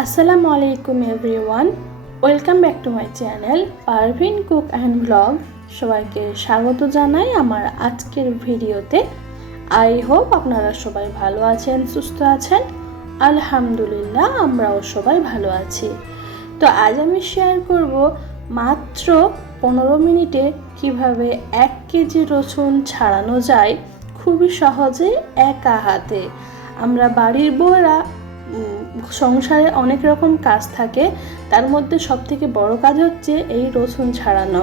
আসসালামু আলাইকুম everyone, welcome back to my channel Parvin cook and blog. সবাইকে স্বাগত জানাই আমার আজকের ভিডিওতে। আই হোপ আপনারা সবাই ভালো আছেন, সুস্থ আছেন। আলহামদুলিল্লাহ, আমরাও সবাই ভালো আছি। তো আজ আমি শেয়ার করব মাত্র পনেরো মিনিটে কীভাবে এক কেজি রসুন ছাড়ানো যায়। খুবই সহজে, একা হাতে। আমরা বাড়ির বউরা সংসারে অনেক রকম কাজ থাকে। তার মধ্যে সব থেকে বড় কাজ হচ্ছে এই রসুন ছাড়ানো।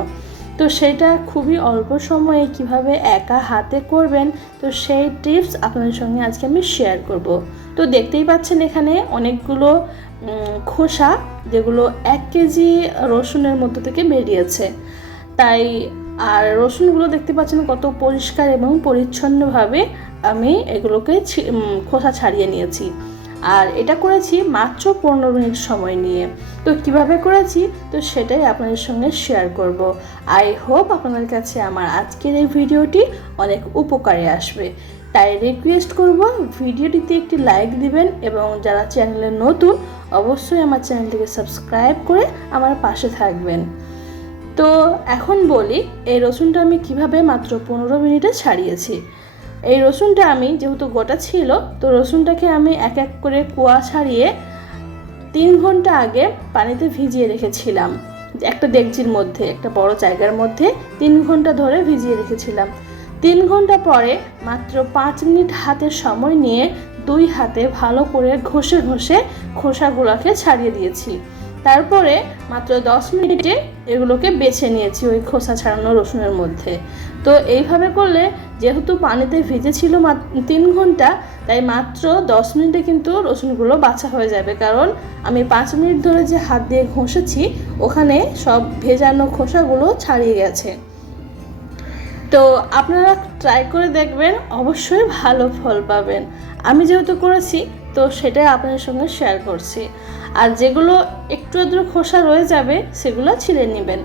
তো সেটা খুবই অল্প সময়ে কীভাবে একা হাতে করবেন, তো সেই টিপস আপনাদের সঙ্গে আজকে আমি শেয়ার করব। তো দেখতেই পাচ্ছেন এখানে অনেকগুলো খোসা যেগুলো এক কেজি রসুনের মধ্যে থেকে বেরিয়েছে। তাই, আর রসুনগুলো দেখতে পাচ্ছেন কত পরিষ্কার এবং পরিচ্ছন্নভাবে আমি এগুলোকে খোসা ছাড়িয়ে নিয়েছি। আর এটা করেছি মাত্র পনেরো মিনিট সময় নিয়ে। তো কীভাবে করেছি? তো সেটাই আপনাদের সঙ্গে শেয়ার করব। আই হোপ আপনাদের কাছে আমার আজকের এই ভিডিওটি অনেক উপকারে আসবে। তাই রিকোয়েস্ট করব ভিডিওটিতে একটি লাইক দিবেন এবং যারা চ্যানেলে নতুন, অবশ্যই আমার চ্যানেলটিকে সাবস্ক্রাইব করে আমার পাশে থাকবেন। তো এখন বলি, এই রসুনটা আমি কীভাবে মাত্র পনেরো মিনিটে ছাড়িয়েছি? এই রসুনটা আমি যেহেতু গোটা ছিল, তো রসুনটাকে আমি এক এক করে কুয়া ছাড়িয়ে তিন ঘণ্টা আগে পানিতে ভিজিয়ে রেখেছিলাম। একটা ডেকচির মধ্যে, একটা বড় জায়গার মধ্যে তিন ঘণ্টা ধরে ভিজিয়ে রেখেছিলাম। তিন ঘণ্টা পরে মাত্র পাঁচ মিনিট হাতে সময় নিয়ে দুই হাতে ভালো করে ঘষে ঘষে খোসাগুলোকে ছাড়িয়ে দিয়েছি। তারপরে মাত্র দশ মিনিটে এগুলোকে বেছে নিয়েছি ওই খোসা ছাড়ানো রসুনের মধ্যে। তো এইভাবে করলে যেহেতু পানিতে ভিজেছিল তিন ঘণ্টা, তাই মাত্র দশ মিনিটে কিন্তু রসুনগুলো বাছা হয়ে যাবে। কারণ আমি পাঁচ মিনিট ধরে যে হাত দিয়ে ঘষেছি, ওখানে সব ভেজানো খোসাগুলো ছাড়িয়ে গেছে। তো আপনারা ট্রাই করে দেখবেন, অবশ্যই ভালো ফল পাবেন। আমি যেহেতু করেছি, তো সেটাই আপনাদের সঙ্গে শেয়ার করছি। আর যেগুলো একটু আধটু খোসা রয়ে যাবে, সেগুলো ছিঁড়ে নেবেন।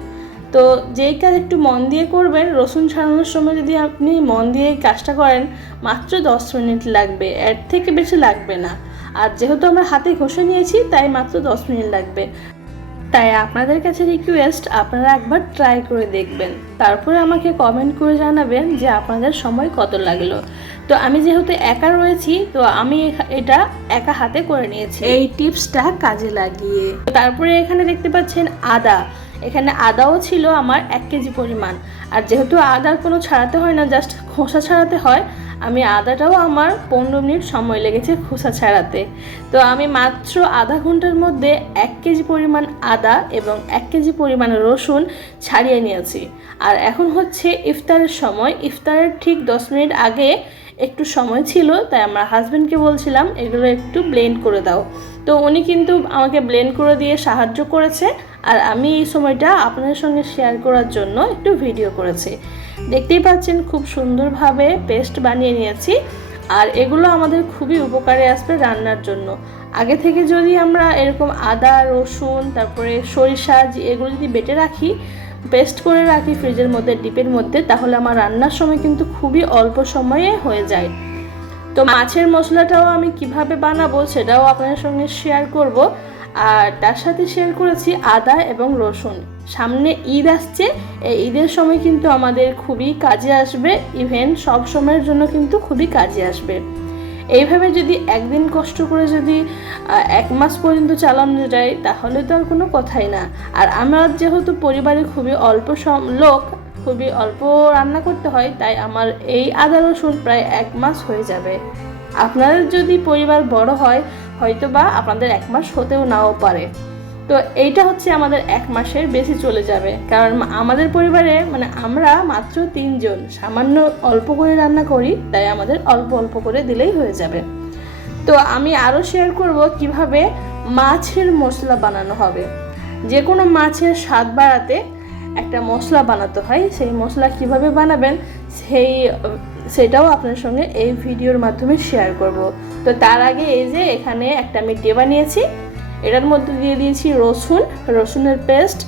তো যেই কাজ একটু মন দিয়ে করবেন, রসুন ছাড়ানোর সময় যদি আপনি মন দিয়ে এই কাজটা করেন, মাত্র দশ মিনিট লাগবে, এর থেকে বেশি লাগবে না। আর যেহেতু আমরা হাতে ঘষে নিয়েছি, তাই মাত্র দশ মিনিট লাগবে। তাই আপনাদের কাছে রিকোয়েস্ট আপনারা একবার ট্রাই করে দেখবেন। তারপরে আমাকে কমেন্ট করে জানাবেন যে আপনাদের সময় কত লাগল। তো আমি যেহেতু একা রয়েছি তো আমি এটা একা হাতে করে নিয়েছি। এই টিপসটা কাজে লাগিয়ে। তারপরে এখানে দেখতে পাচ্ছেন আদা। এখানে আদাও ছিল আমার এক কেজি পরিমাণ। আর যেহেতু আদার কোনো ছাড়াতে হয় না জাস্ট খোসা ছাড়াতে হয় আমি আদাটাও আমার পনেরো মিনিট সময় লেগেছে খোসা ছাড়াতে। তো আমি মাত্র আধা ঘণ্টার মধ্যে এক কেজি পরিমাণ আদা এবং এক কেজি পরিমাণ রসুন ছাড়িয়ে নিয়েছি। আর এখন হচ্ছে ইফতারের সময়। ইফতারের ঠিক দশ মিনিট আগে একটু সময় ছিল, তাই আমার হাজব্যান্ডকে বলছিলাম, এগুলো একটু ব্লেন্ড করে দাও। তো উনি কিন্তু আমাকে ব্লেন্ড করে দিয়ে সাহায্য করেছে। আর আমি এই সময়টা আপনাদের সঙ্গে শেয়ার করার জন্য একটু ভিডিও করেছি। দেখতেই পাচ্ছেন খুব সুন্দরভাবে পেস্ট বানিয়ে নিয়েছি। আর এগুলো আমাদের খুবই উপকারে আসবে রান্নার জন্য। আগে থেকে যদি আমরা এরকম আদা, রসুন, তারপরে সরিষা এগুলো যদি বেটে রাখি পেস্ট করে রাখি ফ্রিজের মধ্যে, ডিপের মধ্যে, তাহলে আমার রান্নার সময় কিন্তু খুবই অল্প সময়ে হয়ে যায়। তো মাছের মশলাটাও আমি কীভাবে বানাবো সেটাও আপনাদের সঙ্গে শেয়ার করব। আর তার সাথে শেয়ার করেছি আদা এবং রসুন। সামনে ঈদ আসছে, এই ঈদের সময় কিন্তু আমাদের খুবই কাজে আসবে ইভেন সব সময়ের জন্য কিন্তু খুবই কাজে আসবে। এইভাবে যদি একদিন কষ্ট করে যদি এক মাস পর্যন্ত চালানো যায়, তাহলে তো আর কোনো কথাই না। আর আমার যেহেতু পরিবারে খুবই অল্প লোক, খুবই অল্প রান্না করতে হয়, তাই আমার এই আদা রসুন প্রায় এক মাস হয়ে যাবে। আপনাদের যদি পরিবার বড় হয় হয়তো বা আপনাদের এক মাস হতেও নাও পারে। তো এইটা হচ্ছে আমাদের এক মাসের বেশি চলে যাবে। কারণ আমাদের পরিবারে মানে আমরা মাত্র তিনজন, সামান্য অল্প করে রান্না করি, তাই আমাদের অল্প অল্প করে দিলেই হয়ে যাবে। তো আমি আরও শেয়ার করব কীভাবে মাছের মশলা বানানো হবে। যে কোনো মাছের স্বাদ বাড়াতে একটা মশলা বানাতে হয়, সেই মশলা কীভাবে বানাবেন সেই, সেটাও আপনার সঙ্গে এই ভিডিওর মাধ্যমে শেয়ার করব। তো তার আগে এই যে এখানে একটা আমি ডেবা নিয়েছি এটার মধ্যে দিয়ে দিয়েছি রসুন, রসুনের পেস্ট,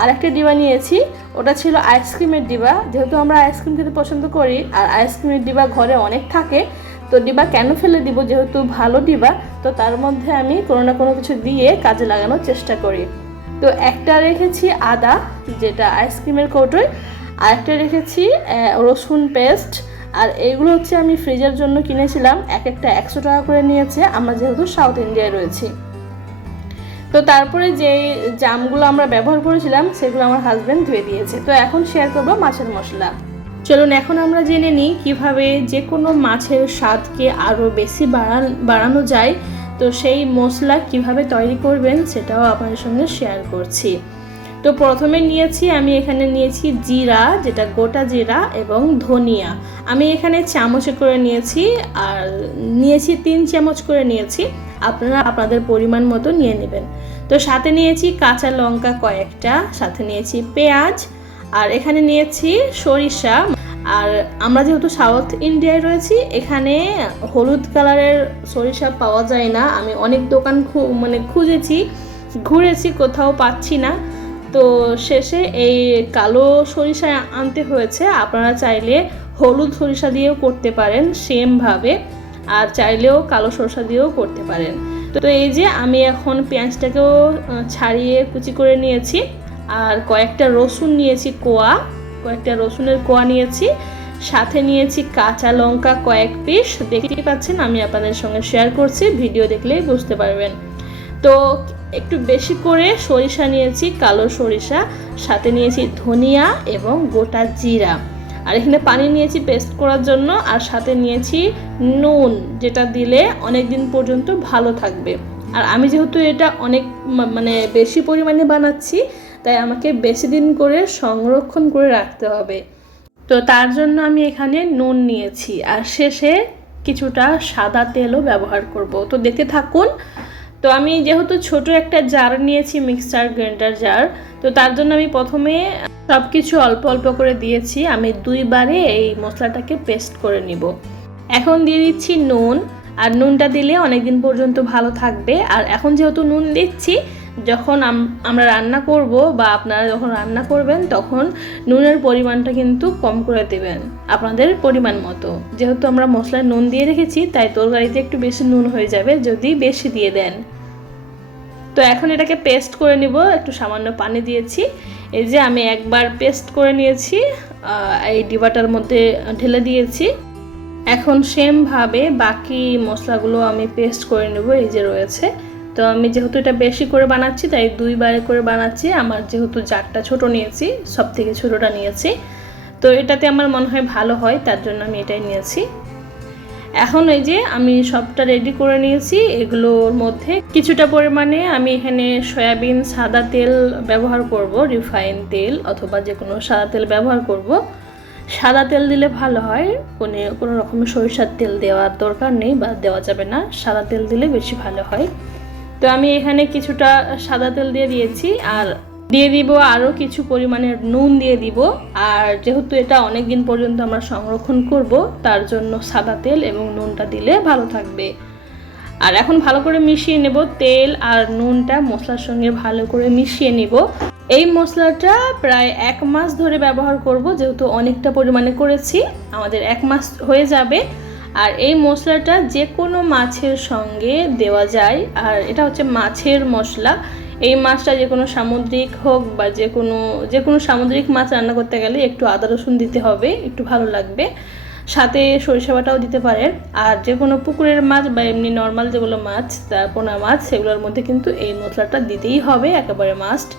আর একটা ডিবা নিয়েছি, ওটা ছিল আইসক্রিমের ডিবা। যেহেতু আমরা আইসক্রিম খেতে পছন্দ করি, আর আইসক্রিমের ডিবা ঘরে অনেক থাকে, তো ডিবা কেন ফেলে দিব? যেহেতু ভালো ডিবা, তো তার মধ্যে আমি কোনো না কোনো কিছু দিয়ে কাজে লাগানোর চেষ্টা করি। তো একটা রেখেছি আদা, যেটা আইসক্রিমের কৌটোয়, আর একটা রেখেছি রসুন পেস্ট আর এইগুলো হচ্ছে আমি ফ্রিজের জন্য কিনেছিলাম, এক একটা একশো টাকা করে নিয়েছে, আমরা যেহেতু সাউথ ইন্ডিয়ায় রয়েছি। তো তারপরে যে জামগুলো আমরা ব্যবহার করেছিলাম, সেগুলো আমার হাজব্যান্ড ধুয়ে দিয়েছে। তো এখন শেয়ার করব মাছের মশলা। চলুন, এখন আমরা জেনে নিই কীভাবে যে কোনো মাছের স্বাদকে আরও বেশি বাড়ান, বাড়ানো যায় তো সেই মশলা কীভাবে তৈরি করবেন সেটাও আপনাদের সঙ্গে শেয়ার করছি। তো প্রথমে নিয়েছি, আমি এখানে নিয়েছি জিরা, যেটা গোটা জিরা এবং ধনিয়া। আমি এখানে চামচে করে নিয়েছি, আর নিয়েছি তিন চামচ করে নিয়েছি, আপনারা আপনাদের পরিমাণ মতো নিয়ে নেবেন। তো সাথে নিয়েছি কাঁচা লঙ্কা কয়েকটা, সাথে নিয়েছি পেঁয়াজ, আর এখানে নিয়েছি সরিষা। আর আমরা যেহেতু সাউথ ইন্ডিয়ায় রয়েছি, এখানে হলুদ কালারের সরিষা পাওয়া যায় না। আমি অনেক দোকান মানে খুঁজেছি, ঘুরেছি, কোথাও পাচ্ছি না। তো শেষে এই কালো সরিষা আনতে হয়েছে। আপনারা চাইলে হলুদ সরিষা দিয়েও করতে পারেন সেমভাবে, আর চাইলেও কালো সরিষা দিয়েও করতে পারেন। তো এই যে আমি এখন পেঁয়াজটাকেও ছাড়িয়ে কুচি করে নিয়েছি, আর কয়েকটা রসুন নিয়েছি, কোয়া। কয়েকটা রসুনের কোয়া নিয়েছি, সাথে নিয়েছি কাঁচা লঙ্কা কয়েক পিস। দেখতেই পাচ্ছেন, আমি আপনাদের সঙ্গে শেয়ার করছি ভিডিও দেখলেই বুঝতে পারবেন। তো একটু বেশি করে সরিষা নিয়েছি, কালো সরিষা, সাথে নিয়েছি ধনিয়া এবং গোটা জিরা। আর এখানে পানি নিয়েছি পেস্ট করার জন্য, আর সাথে নিয়েছি নুন, যেটা দিলে অনেক দিন পর্যন্ত ভালো থাকবে। আর আমি যেহেতু এটা অনেক মানে বেশি পরিমাণে বানাচ্ছি তাই আমাকে বেশি দিন করে সংরক্ষণ করে রাখতে হবে। তো তার জন্য আমি এখানে নুন নিয়েছি। আর শেষে কিছুটা সাদা তেলও ব্যবহার করব। তো দেখতে থাকুন, তো আমি যেহেতু ছোট একটা জার নিয়েছি মিক্সার গ্রাইন্ডার জার তো তার জন্য আমি প্রথমে সব কিছু অল্প অল্প করে দিয়েছি। আমি দুইবারে এই মশলাটাকে পেস্ট করে নিব। এখন দিয়ে দিচ্ছি নুন। আর নুনটা দিলে অনেক দিন পর্যন্ত ভালো থাকবে। আর এখন যেহেতু নুন দিচ্ছি যখন আম- আমরা রান্না করব বা আপনারা যখন রান্না করবেন, তখন নুনের পরিমাণটা কিন্তু কম করে দেবেন, আপনাদের পরিমাণ মতো। যেহেতু আমরা মশলায় নুন দিয়ে রেখেছি, তাই তরকারিতে একটু বেশি নুন হয়ে যাবে, যদি বেশি দিয়ে দেন। তো এখন এটাকে পেস্ট করে নিব, একটু সামান্য পানি দিয়েছি। এই যে আমি একবার পেস্ট করে নিয়েছি এই ডিবাটার মধ্যে ঢেলে দিয়েছি। এখন সেমভাবে বাকি মশলাগুলো আমি পেস্ট করে নেব, এই যে রয়েছে। তো আমি যেহেতু এটা বেশি করে বানাচ্ছি, তাই দুইবারে করে বানাচ্ছি। আমার যেহেতু জারটা ছোট নিয়েছি সব থেকে ছোটোটা নিয়েছি। তো এটাতে আমার মনে হয় ভালো হয়, তার জন্য আমি এটাই নিয়েছি। এখন এই যে আমি সবটা রেডি করে নিয়েছি, এগুলোর মধ্যে কিছুটা পরিমাণে আমি এখানে সয়াবিন, সাদা তেল ব্যবহার করব, রিফাইন তেল অথবা যে কোনো সাদা তেল ব্যবহার করব। সাদা তেল দিলে ভালো হয়, কোনো কোনো রকমের সরিষার তেল দেওয়ার দরকার নেই বা দেওয়া যাবে না। সাদা তেল দিলে বেশি ভালো হয়। তো আমি এখানে কিছুটা সাদা তেল দিয়ে দিয়েছি আর দিয়ে দিব আরও কিছু পরিমাণের নুন দিয়ে দিব। আর যেহেতু এটা অনেক দিন পর্যন্ত আমরা সংরক্ষণ করব, তার জন্য সাদা তেল এবং নুনটা দিলে ভালো থাকবে। আর এখন ভালো করে মিশিয়ে নেব তেল আর নুনটা মশলার সঙ্গে ভালো করে মিশিয়ে নেব। এই মশলাটা প্রায় এক মাস ধরে ব্যবহার করব, যেহেতু অনেকটা পরিমাণে করেছি। আমাদের এক মাস হয়ে যাবে। আর এই মশলাটা যে কোনো মাছের সঙ্গে দেওয়া যায়। আর এটা হচ্ছে মাছের মশলা। এই মাছটা যে কোনো সামুদ্রিক হোক বা যে কোনো যে কোনো সামুদ্রিক মাছ রান্না করতে গেলে একটু আদা রসুন দিতে হবে, একটু ভালো লাগবে। সাথে সরিষা বাটাও দিতে পারেন। আর যে কোনো পুকুরের মাছ বা এমনি নর্মাল যেগুলো মাছ পোনা মাছ, সেগুলোর মধ্যে কিন্তু এই মশলাটা দিতেই হবে, একেবারে মাস্ট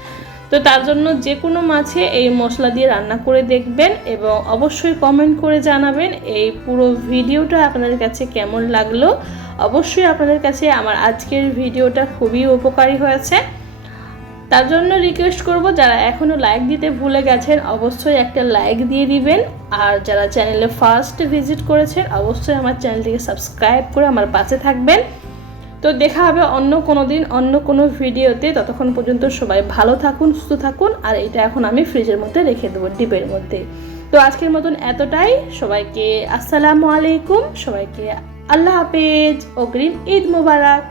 তো তার জন্য যে কোনো মাছে এই মশলা দিয়ে রান্না করে দেখবেন এবং অবশ্যই কমেন্ট করে জানাবেন এই পুরো ভিডিওটা আপনাদের কাছে কেমন লাগল। অবশ্যই আপনাদের কাছে আমার আজকের ভিডিওটা খুবই উপকারী হয়েছে। তার জন্য রিকোয়েস্ট করব, যারা এখনও লাইক দিতে ভুলে গেছেন, অবশ্যই একটা লাইক দিয়ে দিবেন। আর যারা চ্যানেলে ফার্স্ট ভিজিট করেছেন, অবশ্যই আমার চ্যানেলটিকে সাবস্ক্রাইব করে আমার পাশে থাকবেন। তো দেখা হবে অন্য কোনো দিন, অন্য কোনো ভিডিওতে। ততক্ষণ পর্যন্ত সবাই ভালো থাকুন, সুস্থ থাকুন, আর এটা এখন আমি ফ্রিজের মধ্যে রেখে দেবো ডিপের মধ্যে। তো আজকের মতন এতটাই। সবাইকে আসসালামু আলাইকুম। সবাইকে আল্লাহ হাফেজ। অগ্রিম ঈদ মোবারক।